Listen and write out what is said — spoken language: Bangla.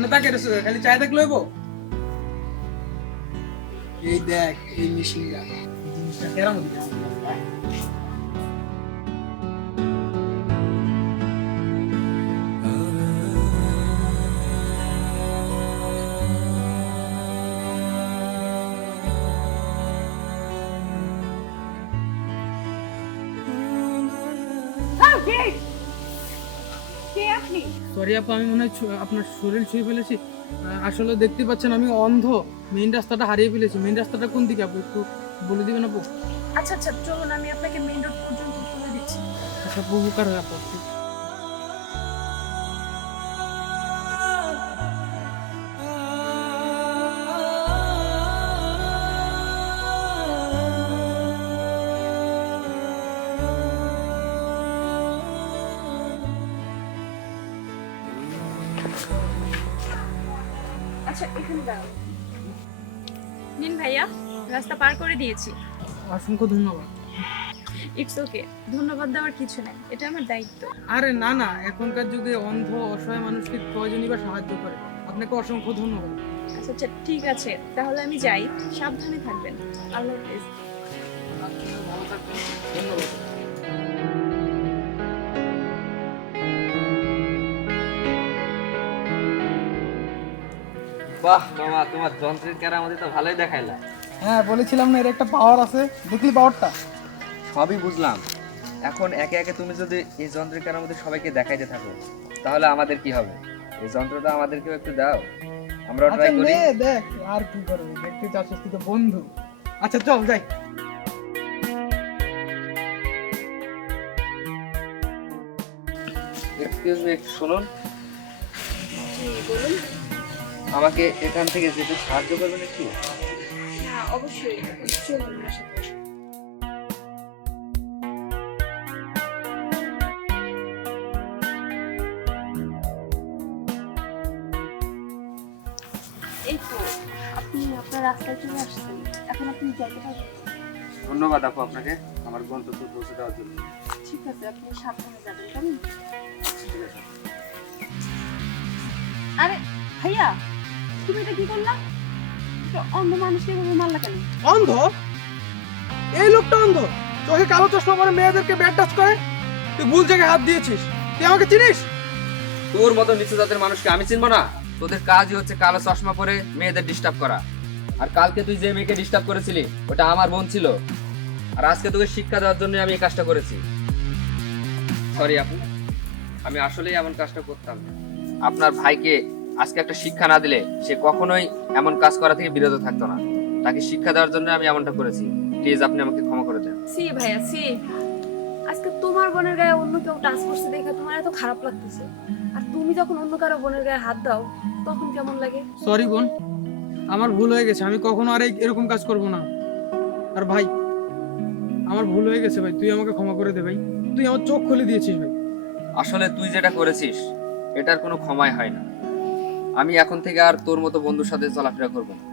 এমন তাকে খালি চায় দেখ লইব। এই দেখ এই মেশিনটা জিনিসটা কেরাম দিচ্ছে। সরি আপু, আমি মনে হয় আপনার শরীর ছুঁয়ে ফেলেছি। আসলে দেখতে পাচ্ছেন আমি অন্ধ, মেইন রাস্তাটা হারিয়ে ফেলেছি। মেইন রাস্তাটা কোন দিকে আপু, একটু বলে দিবেন আপু? আচ্ছা আচ্ছা, চলুন আমি আপনাকে মেইন রোড পর্যন্ত তুলে দিচ্ছি। আচ্ছা আপু, উপকার হয় আপু একটু। আচ্ছা এখানে দাঁড়ান। নিন ভাইয়া, রাস্তা পার করে দিয়েছি। অসংখ্য ধন্যবাদ। ইটস ওকে, ধন্যবাদ দেওয়ার কিছু নাই, এটা আমার দায়িত্ব। আরে না না, এখনকার যুগে অন্ধ অসহায় মানুষকে কয়জনই বা সাহায্য করে। আপনাকে অসংখ্য ধন্যবাদ। আচ্ছা আচ্ছা ঠিক আছে, তাহলে আমি যাই, সাবধানে থাকবেন। আল্লাহ হাফেজ। ভালো থাকবেন। ধন্যবাদ। বাহ মামা, তোমার যন্ত্রের কেরামতি তো ভালোই দেখাইলা। হ্যাঁ বলেছিলাম না, এর একটা পাওয়ার আছে, দেখলি পাওয়ারটা? সবই বুঝলাম। এখন একে একে তুমি যদি এই যন্ত্রের কেরামতি সবাইকে দেখাইতে থাকো, তাহলে আমাদের কি হবে? এই যন্ত্রটা আমাদেরকেও একটু দাও, আমরাও আচ্ছা ট্রাই করি। নে দেখ, আর কি করবি, দেখতে চাচ্ছিস তুই তো বন্ধু। আচ্ছা চল যাই। এক্সকিউজ মি, একটু শুনুন। জি বলুন। আমাকে এখান থেকে যেতে সাহায্য করবেন একটু? হ্যাঁ অবশ্যই, চলুন আমার সাথে। এই তো, আপনি আপনার রাস্তায় চলে আসছেন, এখন আপনি যাইতে পারবেন। ধন্যবাদ আপু আপনাকে আমার গন্তব্যে পৌঁছে দেওয়ার জন্য। ঠিক আছে, আপনি সাবধানে যাবেন কেমন? ঠিক আছে। আরে ভাইয়া, তুমি এটা কি করলা? একটা অন্ধ মানুষকে এভাবে মারলা কেন? অন্ধ? এই লোকটা অন্ধ, চোখে কালো চশমা পরে মেয়েদেরকে ব্যাড টাচ করে। তুই ভুল জায়গায় হাত দিয়েছিস। তুই আমাকে চিনিস? তোর মতো নিচু জাতের মানুষকে আমি চিনবো না? তোদের কাজই হচ্ছে কালো চশমা পরে মেয়েদের ডিস্টার্ব করা। আর কালকে তুই যে মেয়েকে ডিস্টার্ব করেছিলি ওটা আমার বোন ছিল। আর আজকে তোকে শিক্ষা দেওয়ার জন্য আমি এই কাজটা করেছি। সরি আপু, আমি আসলেই এমন কাজটা করতাম না। আপনার ভাইকে আজকে একটা শিক্ষা না দিলে সে কখনোই এমন কাজ করা থেকে বিরত থাকতো না। তাকে শিক্ষা দেওয়ার জন্য আমি এমনটা করেছি। প্লিজ আপনি আমাকে ক্ষমা করে দেন। সি ভাইয়া সি, আজকে তোমার বোনের গায়ে অন্য কেউ টাচ করছে দেখে তোমার এত খারাপ লাগতেছে, আর তুমি যখন অন্য কারো বোনের গায়ে হাত দাও তখন কেমন লাগে? সরি বোন, আমার ভুল হয়ে গেছে। আমি কখনো আর এরকম কাজ করব না। আর ভাই, আমার ভুল হয়ে গেছে ভাই, তুই আমাকে ক্ষমা করে দে ভাই। তুই আমার চোখ খুলে দিয়েছিস ভাই। আসলে তুই যেটা করেছিস এটার কোনো ক্ষমাই হয় না। আমি এখন থেকে আর তোর মতো বন্ধুর সাথে চলাফেরা করবো না।